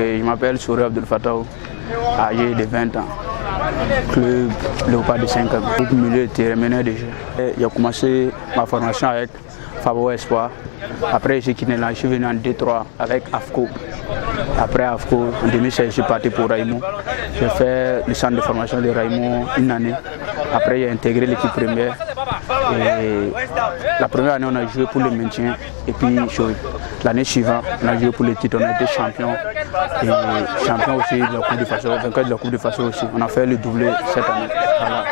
Je m'appelle Souré Abdel Fattah, âgé de 20 ans, club Léopard de 5 ans, groupe milieu de terrain meneur de jeu. J'ai commencé ma formation avec Fabo Espoir. Après, j'ai quitté là, je suis venu en D3 avec AFCO. Après AFCO, en 2016, je suis parti pour Raymond. J'ai fait le centre de formation de Raymond une année. Après, j'ai intégré l'équipe première. Et la première année, on a joué pour le maintien. Et puis, l'année suivante, on a joué pour le titre. On a été champion. Et champion aussi de la Coupe de Faso, vainqueur de la Coupe de Faso aussi. On a fait le doublé cette année. Voilà.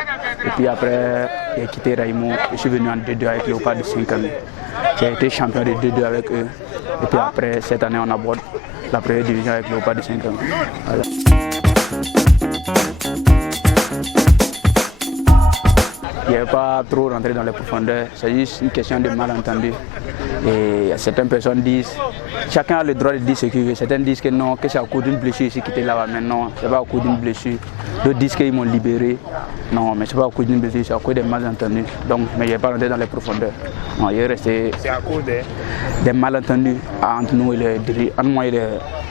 Et puis après, j'ai quitté Raymond. Je suis venu en D2 avec Léopard de 5 ans. J'ai été champion de D2 avec eux. Et puis après, cette année, on aborde la première division avec Léopard de 5 ans. Voilà. Je ne vais pas trop rentrer dans les profondeurs, c'est juste une question de malentendu. Et certaines personnes disent, chacun a le droit de dire ce qu'il veut. Certains disent que non, que c'est à cause d'une blessure ici qui était là-bas. Mais non, ce n'est pas à cause d'une blessure. D'autres disent qu'ils m'ont libéré. Non, mais ce n'est pas à cause d'une blessure, c'est à cause des malentendus. Donc, mais je ne vais pas rentrer dans les profondeurs. Non, je vais rester. C'est à cause des malentendus entre nous et entre moi et les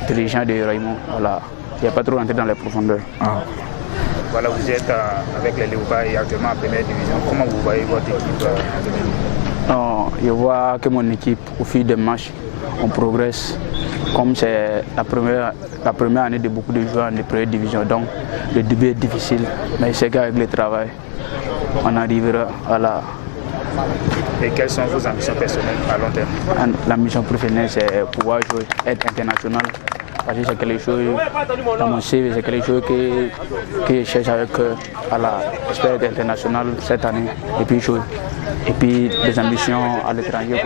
dirigeants de Raymond. Voilà. Je ne vais pas trop rentrer dans les profondeurs. Ah. Voilà, vous êtes avec les Léopards et actuellement en première division. Comment vous voyez votre équipe Non, je vois que mon équipe, au fil des matchs, on progresse. Comme c'est la première année de beaucoup de joueurs en première division, donc le début est difficile, mais je sais qu'avec le travail, on arrivera à la... Et quelles sont vos ambitions personnelles à long terme? L'ambition professionnelle, c'est pouvoir jouer, être international. Parce que c'est quelque chose, dans mon CV, c'est quelque chose que je cherche avec j'espère être international cette année. Et puis des ambitions à l'étranger.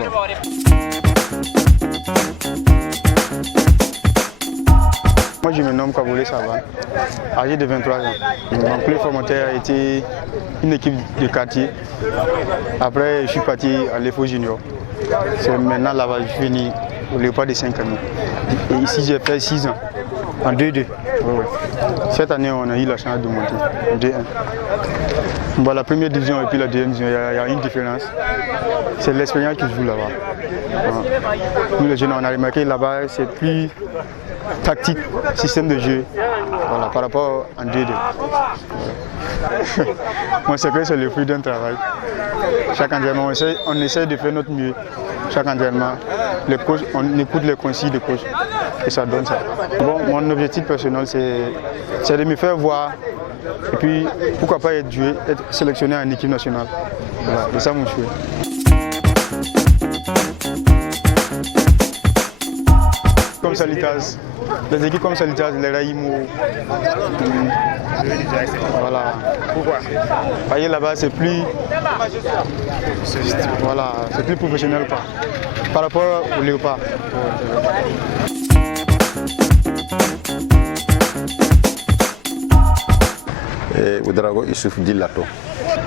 Moi je me nomme Kaboulé Savan, âgé de 23 ans. Mon club formateur a été une équipe de quartier. Après je suis parti à l'EFO Junior. C'est maintenant là-bas je suis venu au Léopard de 5 ans. Et ici j'ai fait 6 ans, en 2-2. Cette année on a eu la chance de monter en 2-1. Bon, la première division et puis la deuxième division, il y a une différence. C'est l'expérience qui joue là-bas. Nous les jeunes on a remarqué là-bas c'est plus tactique, système de jeu, voilà, par rapport à 2-2. Mon secret c'est le fruit d'un travail. Chaque entraînement, on essaie de faire notre mieux. Chaque entraînement, les coachs, on écoute les consignes des coachs et ça donne ça. Bon, mon objectif personnel c'est de me faire voir et puis pourquoi pas être sélectionné en équipe nationale. Voilà, c'est ça mon souhait. Comme Salitas, les équipes comme Salitas, les Raïmo. Voilà. Pourquoi? Parce que là-bas c'est plus, voilà, c'est plus professionnel par rapport au Léopard. Ouedraogo Issouf Dilato.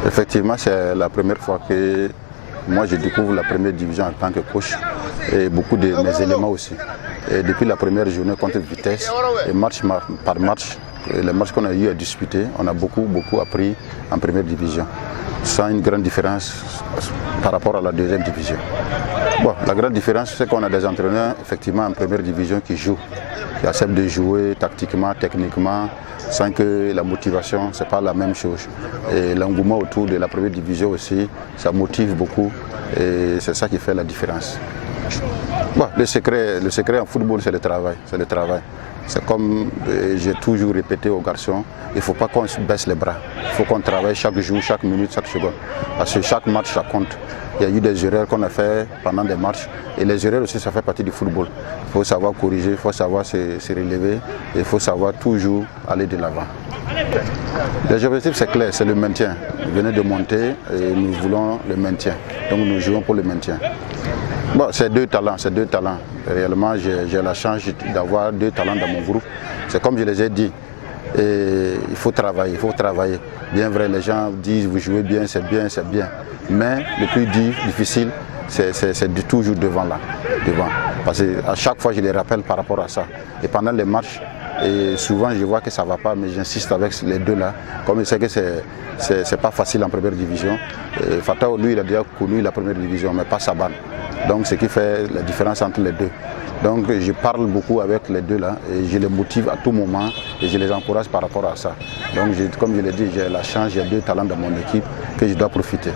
Effectivement, c'est la première fois que moi je découvre la première division en tant que coach et beaucoup de mes éléments aussi. Et depuis la première journée contre Vitesse, et match par match, les matchs qu'on a eu à disputer, on a beaucoup appris en première division, sans une grande différence par rapport à la deuxième division. Bon, la grande différence, c'est qu'on a des entraîneurs effectivement en première division qui jouent, qui acceptent de jouer tactiquement, techniquement, sans que la motivation, ce n'est pas la même chose. Et l'engouement autour de la première division aussi, ça motive beaucoup et c'est ça qui fait la différence. Bon, le secret en football, c'est le travail. C'est comme j'ai toujours répété aux garçons, il ne faut pas qu'on baisse les bras. Il faut qu'on travaille chaque jour, chaque minute, chaque seconde. Parce que chaque match, ça compte. Il y a eu des erreurs qu'on a fait pendant des matchs. Et les erreurs aussi, ça fait partie du football. Il faut savoir corriger, il faut savoir se relever. Et il faut savoir toujours aller de l'avant. Les objectifs, c'est clair, c'est le maintien. Nous venons de monter et nous voulons le maintien. Donc nous jouons pour le maintien. Bon, c'est deux talents. Réellement, j'ai la chance d'avoir 2 talents dans mon groupe. C'est comme je les ai dit, il faut travailler. Bien vrai, les gens disent vous jouez bien, c'est bien. Mais le plus difficile, c'est toujours devant. Parce qu'à chaque fois, je les rappelle par rapport à ça. Et pendant les matchs, et souvent je vois que ça ne va pas, mais j'insiste avec les deux là. Comme je sais que c'est pas facile en première division. Fatao, lui, il a déjà connu la première division, mais pas Saban. Donc ce qui fait la différence entre les deux. Donc je parle beaucoup avec les deux là et je les motive à tout moment et je les encourage par rapport à ça. Donc comme je l'ai dit, j'ai la chance, j'ai 2 talents dans mon équipe que je dois profiter.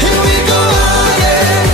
Here we go again.